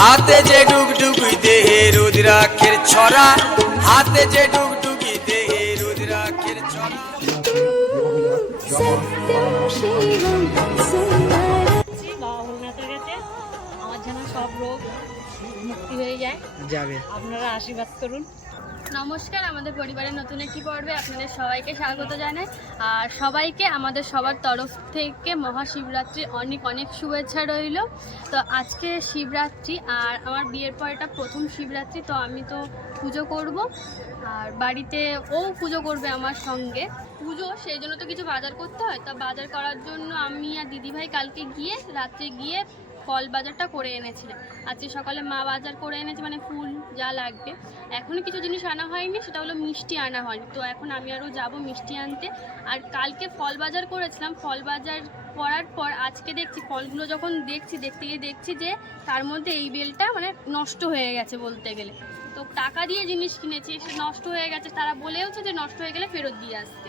হাতে যে ডুগডুগি দেহে রুদ্রাক্ষের ছড়া হাতে যে ডুগডুগি দেহে রুদ্রাক্ষের ছড়া। আমার যেন সব রোগ মুক্তি হয়ে যায়। যাবে। আপনারা আশীর্বাদ করুন। নমস্কার, আমাদের পরিবারের নতুন একটি পর্বে আপনাদের সবাইকে স্বাগত জানাই। আর সবাইকে আমাদের সবার তরফ থেকে মহাশিবরাত্রির অনেক অনেক শুভেচ্ছা রইল। তো আজকে শিবরাত্রি আর আমার বিয়ের পর এটা প্রথম শিবরাত্রি, তো আমি তো পুজো করব। আর বাড়িতে ও পুজো করবে আমার সঙ্গে। পুজো, সেই জন্য তো কিছু বাজার করতে হয়। তা বাজার করার জন্য আমি আর দিদিভাই কালকে গিয়ে, রাত্রে গিয়ে ফল বাজারটা করে এনেছিলাম আজকে সকালে মা বাজার করে এনেছে মানে ফুল যা লাগবে। এখনও কিছু জিনিস আনা হয়নি, সেটা হলো মিষ্টি আনা হয়নি। তো এখন আমি আরও যাব মিষ্টি আনতে। আর কালকে ফল বাজার করেছিলাম ফল বাজার করার পর আজকে দেখছি, ফলগুলো যখন দেখছি, দেখতে গিয়ে দেখছি যে তার মধ্যে এই বেলটা মানে নষ্ট হয়ে গেছে বলতে গেলে। তো টাকা দিয়ে জিনিস কিনেছি, সে নষ্ট হয়ে গেছে। তারা বলেওছে যে নষ্ট হয়ে গেলে ফেরত দিয়ে আসতে।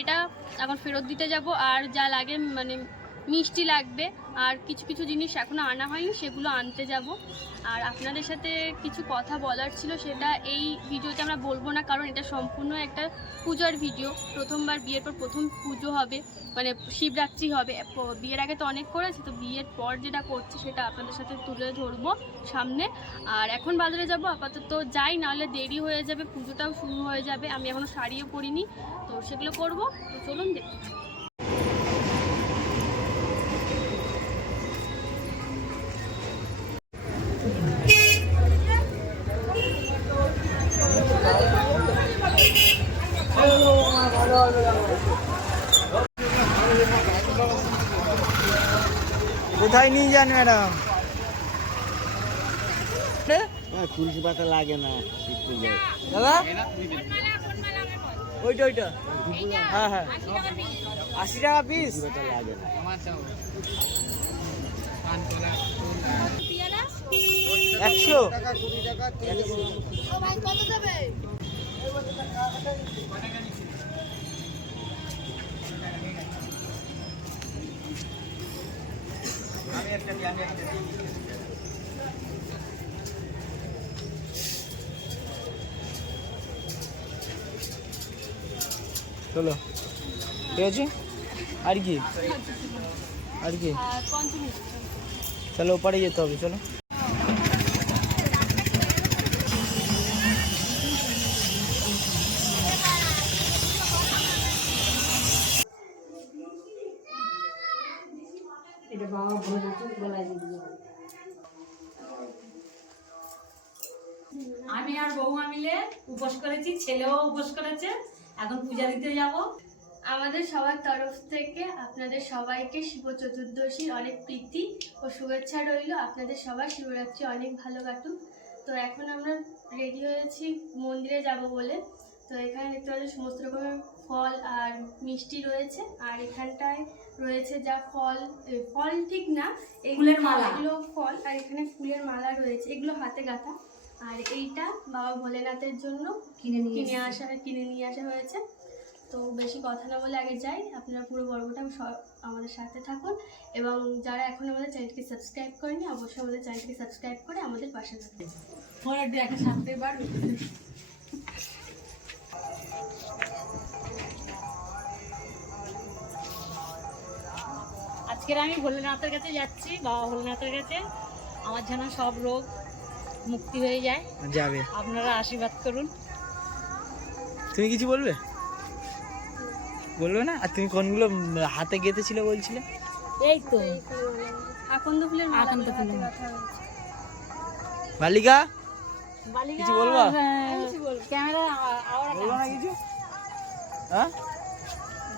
এটা এখন ফেরত দিতে যাব, আর যা লাগে মানে মিষ্টি লাগবে। আর কিছু কিছু জিনিস এখনও আনা হয়নি, সেগুলো আনতে যাব। আর আপনাদের সাথে কিছু কথা বলার ছিল, সেটা এই ভিডিওতে আমরা বলব না, কারণ এটা সম্পূর্ণ একটা পূজার ভিডিও। প্রথমবার, বিয়ের পর প্রথম পুজো হবে মানে শিবরাত্রি হবে। বিয়ের আগে তো অনেক করেছি, তো বিয়ের পর যেটা করছি সেটা আপনাদের সাথে তুলে ধরবো সামনে। আর এখন বাজারে যাব, আপাতত যাই, নাহলে দেরি হয়ে যাবে, পুজোটাও শুরু হয়ে যাবে। আমি এখনও শাড়িও পরিনি, তো সেগুলো করব। তো চলুন দেখুন কোথায় নিয়ে যান ম্যাডাম? তুলসী পাতা লাগে না দাদা? ওইটা ওইটা। হ্যাঁ হ্যাঁ। আশি টাকা পিস লাগে না। একশো? চলো ঠিক আছে আর কি আর কি আর পঞ্চমী চলো ওপারে যেতে হবে চলো আমি আর বৌমা মিলে উপোস করেছি ছেলেও উপোস করেছে। এখন পূজা দিতে যাব। আমাদের সবার তরফ থেকে আপনাদের সবাইকে শিব চতুর্দশীর অনেক প্রীতি ও শুভেচ্ছা রইল। আপনাদের সবার শিবরাত্রি অনেক ভালো কাটুক। তো এখন আমরা রেডি হয়েছি মন্দিরে যাব বলে। তো এখানে দেখতে পাচ্ছি সমস্ত রকমের ফল আর মিষ্টি রয়েছে। আর এখানটায় রয়েছে যা ফল ফল ঠিক না এগুলো ফুলের মালা। এগুলো ফল আর এখানে ফুলের মালা রয়েছে। এগুলো হাতে গাঁথা। আর এইটা বাবা ভোলেনাথের জন্য কিনে নিয়ে কিনে। আসা কিনে নিয়ে আসা হয়েছে। তো বেশি কথা না বলে আগে যাই। আপনারা পুরো পর্বটা সব আমাদের সাথে থাকুন। এবং যারা এখন আমাদের চ্যানেলকে সাবস্ক্রাইব করেনি অবশ্যই আমাদের চ্যানেলকে সাবস্ক্রাইব করে আমাদের পাশে বার। আজকের আমি ভোলেনাথের কাছে যাচ্ছি বাবা ভোলেনাথের কাছে। আমার যেন সব রোগ। মুক্তি হয়ে যায়। যাবে। আপনারা আশীর্বাদ করুন। তুমি কিছু বলবে? বলবে না? আর তুমি কোনগুলো হাতে গেঁথেছিলে বলছিলে? এই তো। আকন্দ ফুলের আকন্দ ফুলের। বালিকা? কিছু বলবা? হ্যাঁ, ক্যামেরা আওয়াজ বলব না কিছু? হ্যাঁ?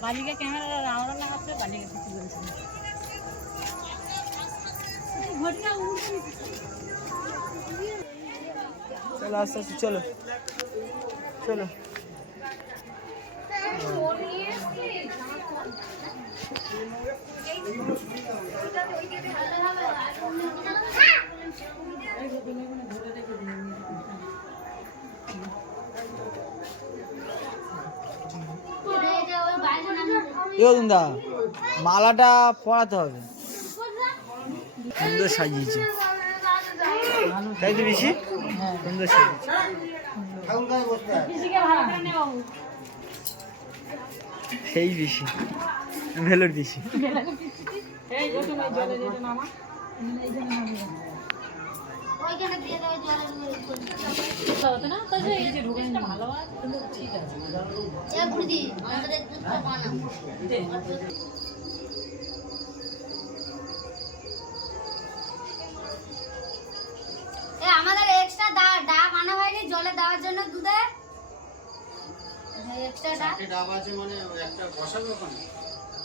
বালিকা ক্যামেরা আওয়াজ লাগাচ্ছে বালিকা কিছু বলছে না। চলো আস্তে আস্তে চলো। চলো। দা মালাটা পরাতে হবে। সুন্দর সাজিয়েছে। তাই তো বেশি? সুন্দর ভালো সেই বেশি। ভেলোর বেশি। এই যখন ওই জলে ডাব। ডাব আছে মানে একটা বসাবে ওখানে?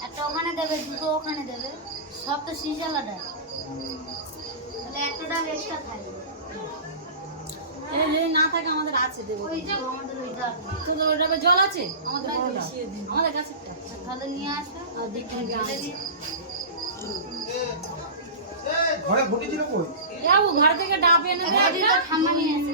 একটা ওখানে দেবে দুটো ওখানে দেবে। সব তো সিজালা ডাব তাহলে একটা ডাব এক্সট্রা থাকবে। যদি না থাকে আমাদের আছে দেবো। ওই যে আমাদের ওই ডাব। তো ওটা জল আছে? আমাদের আমাদের কাছে একটা। তাহলে নিয়ে আসবে আর দিক থেকে আনছি। ঘরে ঘটেছিল কই? এ ঘর থেকে ডাব এনে ঠাম্মা নিয়ে আসবে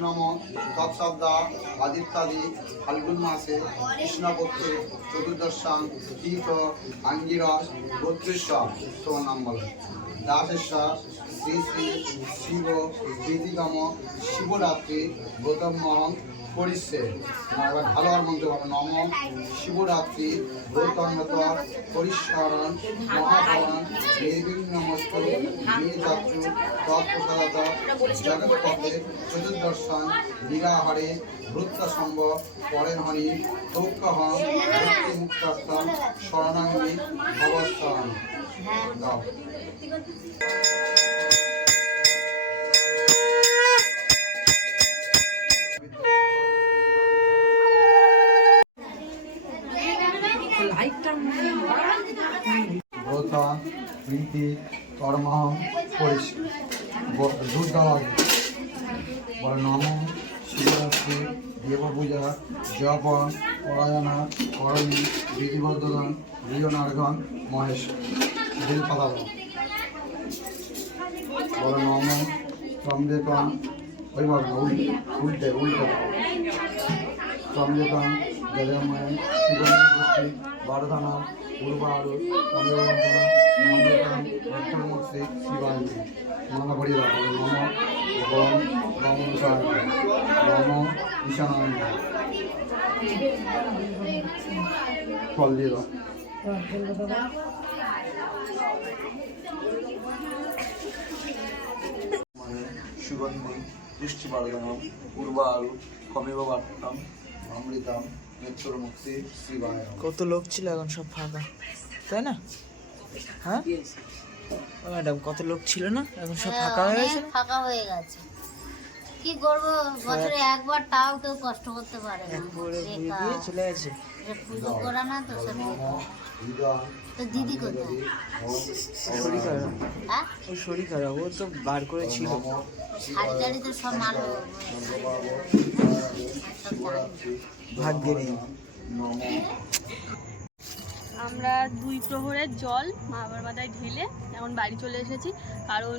বলো না বিষ্ণুনম তৎসব্দা আদিত্যাদি ফাল্গুন মাসে কৃষ্ণপক্ষে চতুর্দশান তীর্থ, আঙ্গিরস, বত্রিশ তোমার নাম বলো দাসেশ্বর শ্রী শ্রী শিব প্রীতিগম শিবরাত্রি, গৌতম পরিষে এবার ভালো আর মন্ত্র নম শিবরাত্রি গৌতমত পরিস্মরণ মহাপরণ নির্বিঘ্নমস্ত নির্যাত্রু তৎপ্রসাদত জগৎপথে চতুর্দর্শন, নিরাহারে ভূত্তসম্ভ পরেণহনি তৌক্যহং ভক্তি মুক্তার্থম, শরণাঙ্গি ভবস্থান দাও ব্রত প্রীতি কর্ম পরিষ্কার দুধ নম শিবরাত্রি, দেবপূজা, জপন, পরায়ণা, করণী বিধিবর্ধন গৃহনার্গন মহেশ দিল বড় নম চন্দ্রেকন ওই বল, উল্টে উল্টে চন্দ্রেকন জগময় শিবমূর্তি বর্ধনা পূর্বারু অনিরবন্ধনা মন্দিরকন রক্তমূর্তি শিবায় নম পরিবার নম ওম নম ঈশান নম ঈশানায় ফল দিয়ে দাও মানে সুগন্ধি দৃষ্টিবর্ধনম পূর্বারু কমেব বার্তাম অমৃতম কত লোক ছিল এখন সব ফাঁকা? তাই না? হ্যাঁ? ম্যাডাম কত লোক ছিল না? এখন সব ফাঁকা হয়ে গেছে ফাঁকা হয়ে গেছে। কি করব? বছরে একবার তাও কেউ কষ্ট করতে পারে না। দিয়ে চলে গেছে। পুজো করা না তো সব তো দিদি কোথায়? শরীর খারাপ। হ্যাঁ? শরীর খারাপ ও তো বার করেছিল। শাড়ি টাড়ি তো সব মারো আমরা দুই প্রহরের জল মা বাবার মাথায় ঢেলে এখন বাড়ি চলে এসেছি। কারণ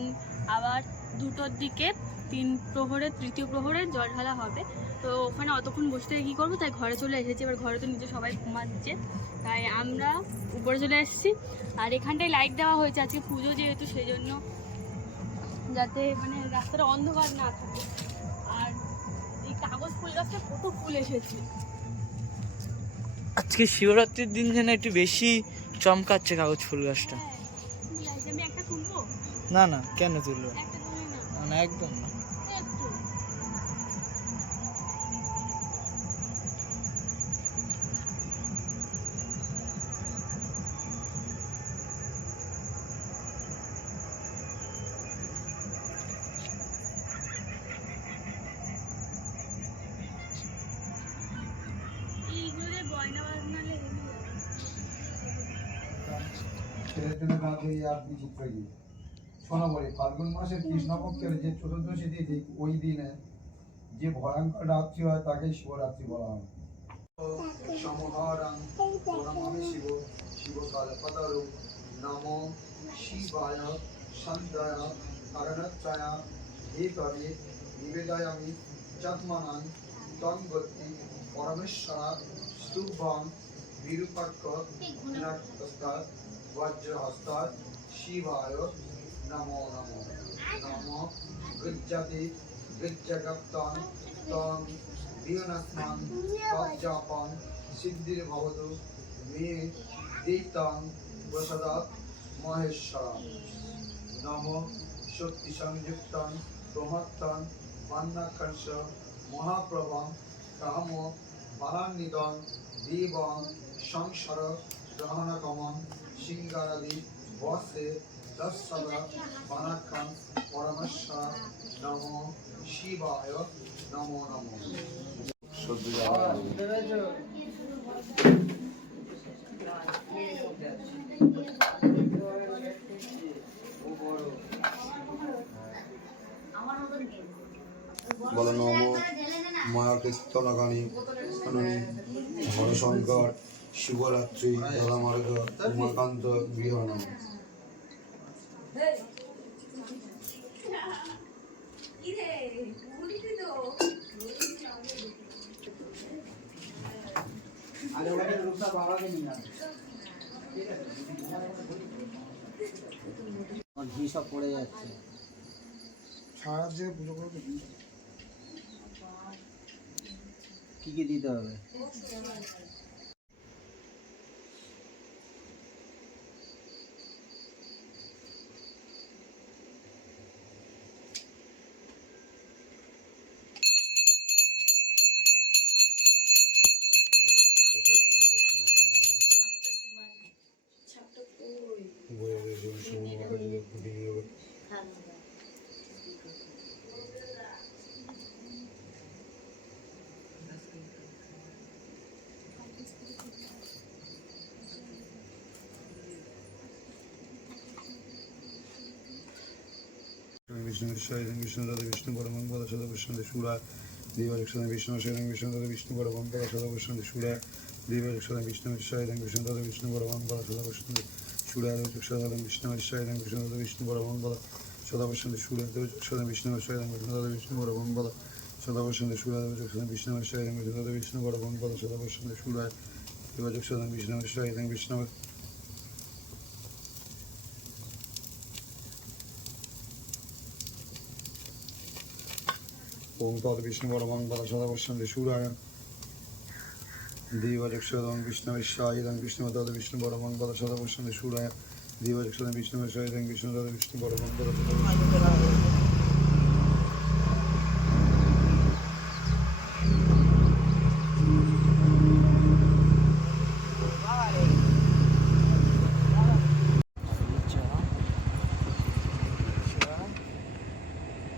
আবার দুটোর দিকে তিন প্রহরের, তৃতীয় প্রহরের জল ঢালা হবে। তো ওখানে অতক্ষণ বসে থেকে কী করব? তাই ঘরে চলে এসেছি। এবার ঘরে তো নিচে সবাই ঘুমাচ্ছে। তাই আমরা উপরে চলে এসেছি। আর এখানটায় লাইট দেওয়া হয়েছে। আজকে পুজো যেহেতু সেই জন্য যাতে মানে রাস্তাটা অন্ধকার না থাকে। ফুল গাছটা কত ফুল এসেছে। আজকে শিবরাত্রির দিন যেন একটু বেশি চমকাচ্ছে কাগজ ফুল গাছটা। হ্যাঁ তুলবো? না না কেন তুললো একটা তুলে না। না, না একদম না। তেলে রাত হয়ে আর বিচিত্র গীত শোনো বলে ফাল্গুন মাসের কৃষ্ণপক্ষের যে চতুর্দশী তিথি ওই দিনে যে ভয়ঙ্কর রাত্রি হয় তাকে শিবরাত্রি বলা হয়। সমহারাং প্রণমামি শিব শিব নম শিবায় সন্ধ্যায় কারণত্রয় এতবে নিবেদয়ামি চত্মনান তঙ্গতি পরমেশ্বর স্তুভং বিরূপাক্ষ বজ্রহস্তাৎ শিবায় নমো নমো নমো গৃজ্যতে গৃজ্যগপ্তান তং বিয়নস্মান তজ্জাপন সিদ্ধির্ভবতু মে দীপ্তাং প্রসাদাৎ মহেশ্বর নম শক্তি সংযুক্তাং প্রমত্তাং মান্নাকর্ষ মহাপ্রভং কাম বালান্বিতং দেবং সংসার গ্রহণকমন সিঙ্গারাদি বসে দশসদা বানাক্ষণ পরমেশ্বর নম শিবায় নমো নমো। বলো নম মায়া কীর্তনগানী অননী হরশঙ্কর শিবরাত্রি দাদামার্গ উমাকান্ত গৃহনম ঘি সব পড়ে যাচ্ছে। পুজো করবে কি কি দিতে হবে? विष्णु शयनं विष्णु तद विष्णु परमं पद शत पश्यन्ति शूला देवलक्षणं विष्णु शयनं विष्णु तद विष्णु परमं पद शत पश्यन्ति शूला देवलक्षणं विष्णु शयनं विष्णु तद विष्णु परमं पद शत पश्यन्ति शूला देवलक्षणं विष्णु शयनं विष्णु तद विष्णु परमं पद शत पश्यन्ति शूला देवलक्षणं विष्णु शयनं विष्णु तद विष्णु परमं पद शत पश्यन्ति शूला देवलक्षणं विष्णु शयनं विष्णु तद विष्णु परमं पद शत पश्यन्ति शूला देवलक्षणं विष्णु शयनं विष्णु ओंकादविष्णु परमङ्गलशतवर्षं देवचक्षुरं विष्णुविश्वायुधं विष्णुमदद विष्णुपरमङ्गलशतवर्षं विशूराय देवचक्षुरं विष्णुविश्वायुधं विष्णुदद विष्णुपरमङ्गलशतवर्षं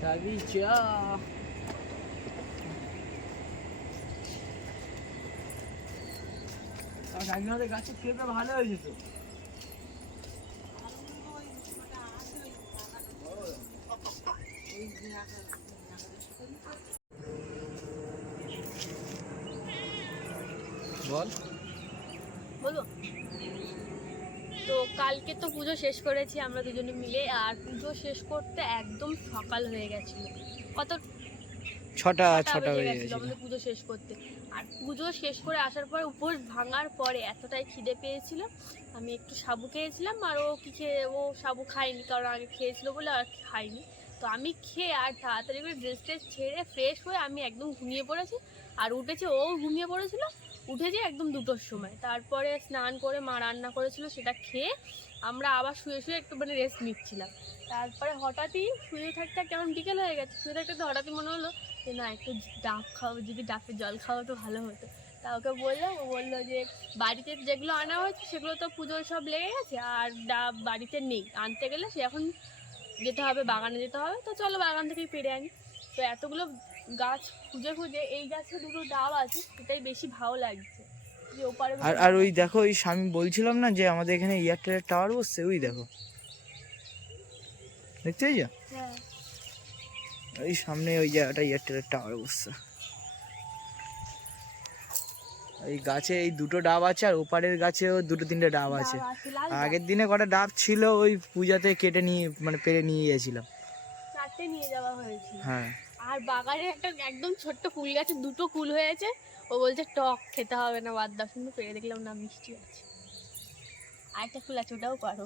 Tabii ki ya. গাছের পেঁপে ভালো হয়েছে তো। বল। বলব তো কালকে তো পুজো শেষ করেছি আমরা দুজনে মিলে আর পুজো শেষ করতে একদম সকাল হয়ে গেছিল। কত ছটা ছটা হয়ে গেছিল গেছিল। আমাদের পুজো শেষ করতে। আর পুজো শেষ করে আসার পর উপোস ভাঙার পরে এতটাই খিদে পেয়েছিল। আমি একটু সাবু খেয়েছিলাম, আর ও কি খেয়ে, ও সাবু খায়নি, কারণ আগে খেয়েছিল বলে আর খাইনি তো আমি খেয়ে আর তাড়াতাড়ি করে ড্রেস ট্রেস ছেড়ে ফ্রেশ হয়ে আমি একদম ঘুমিয়ে পড়েছি। আর উঠেছি, ও ঘুমিয়ে পড়েছিল, উঠেছি একদম দুটোর সময়। তারপরে স্নান করে মা রান্না করেছিল, সেটা খেয়ে আমরা আবার শুয়ে শুয়ে একটু মানে রেস্ট নিচ্ছিলাম। তারপরে হঠাৎই শুয়ে থাকতে কেমন বিকেল হয়ে গেছে, শুয়ে থাকতে তো হঠাৎই মনে হলো যে না, একটু ডাব খাওয়া, যদি ডাবের জল খাওয়া তো ভালো হতো। তা ওকে বললাম, ও বলল যে বাড়িতে যেগুলো আনা হয়েছে সেগুলো তো পুজোয় সব লেগে গেছে, আর ডাব বাড়িতে নেই। আনতে গেলে সে এখন যেতে হবে, বাগানে যেতে হবে, তো চলো বাগান থেকেই পেরে আনি। তো এতগুলো গাছ খুঁজে খুঁজে এই গাছে দুটো ডাব আছে, সেটাই বেশি ভালো ওপারে আর আর ওই দেখো ওই আমি বলছিলাম না যে আমাদের এখানে এয়ারটেলের টাওয়ার বসছে? ওই দেখো। দেখতে পেয়েছ? হ্যাঁ। ওই সামনে ওই জায়গাটা এয়ারটেলের টাওয়ার বসছে। এই গাছে এই দুটো ডাব আছে আর ওপারের গাছেও দুটো তিনটে ডাব আছে। আগের দিনে কটা ডাব ছিল ওই পূজাতে কেটে নিয়ে মানে পেরে নিয়ে গেছিলাম। নিয়ে যাওয়া হয়েছিল। হ্যাঁ। আর বাগানে একটা একদম ছোট্ট ফুল গাছে দুটো কুল হয়েছে ও বলছে টক খেতে হবে না বাদ দাও। কিন্তু পেরে দেখলাম না মিষ্টি আছে। আরেকটা ফুল আছে ওটাও পারো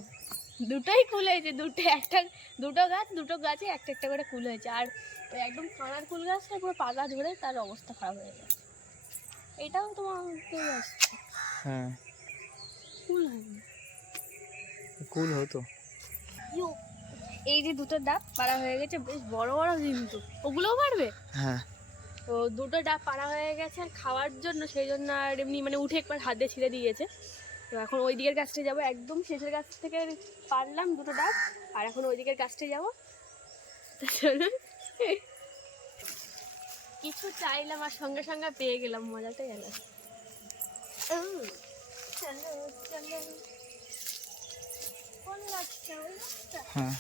দুটোই কুল হয়েছে দুটো একটা দুটো গাছ দুটো গাছে একটা একটা করে কুল হয়েছে। আর ওই একদম কানার কুল গাছটা পুরো পাতা ধরে তার অবস্থা খারাপ হয়ে গেছে। এটাও তোমার আসছে। হ্যাঁ। কুল হয়নি। কুল হতো। এই যে দুটো ডাব পাড়া হয়ে গেছে বেশ বড় বড় কিন্তু। ওগুলোও পারবে? হ্যাঁ। তো দুটো ডাব পাড়া হয়ে গেছে আর খাওয়ার জন্য সেই জন্য আর এমনি মানে উঠে একবার হাত দিয়ে ছিঁড়ে দিয়েছে। তো এখন ওই দিকের গাছটা যাব একদম শেষের গাছ থেকে পারলাম দুটো ডাব আর এখন ওই দিকের গাছটা যাব। চলুন কিছু চাইলাম আর সঙ্গে সঙ্গে পেয়ে গেলাম মজাতে গেল। হ্যাঁ।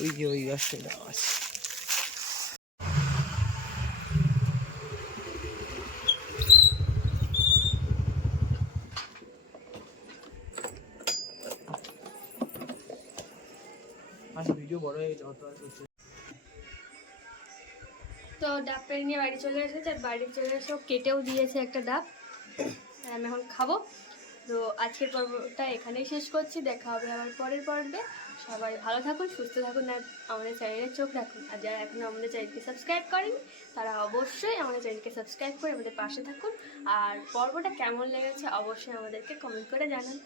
ওই যে ওই গাছটা ডাব আছে। তো ডাব নিয়ে বাড়ি চলে এসেছে বাড়ি চলে এসেও কেটেও দিয়েছে একটা ডাব। আমি এখন খাব। তো আজকের পর্বটা এখানেই শেষ করছি। দেখা হবে আবার পরের পর্বে। সবাই ভালো থাকুন, সুস্থ থাকুন, আর আমাদের চ্যানেলে চোখ রাখুন। আর যারা এখনও আমাদের চ্যানেলকে সাবস্ক্রাইব করেন, তারা অবশ্যই আমাদের চ্যানেলকে সাবস্ক্রাইব করে আমাদের পাশে থাকুন। আর পর্বটা কেমন লেগেছে অবশ্যই আমাদেরকে কমেন্ট করে জানান।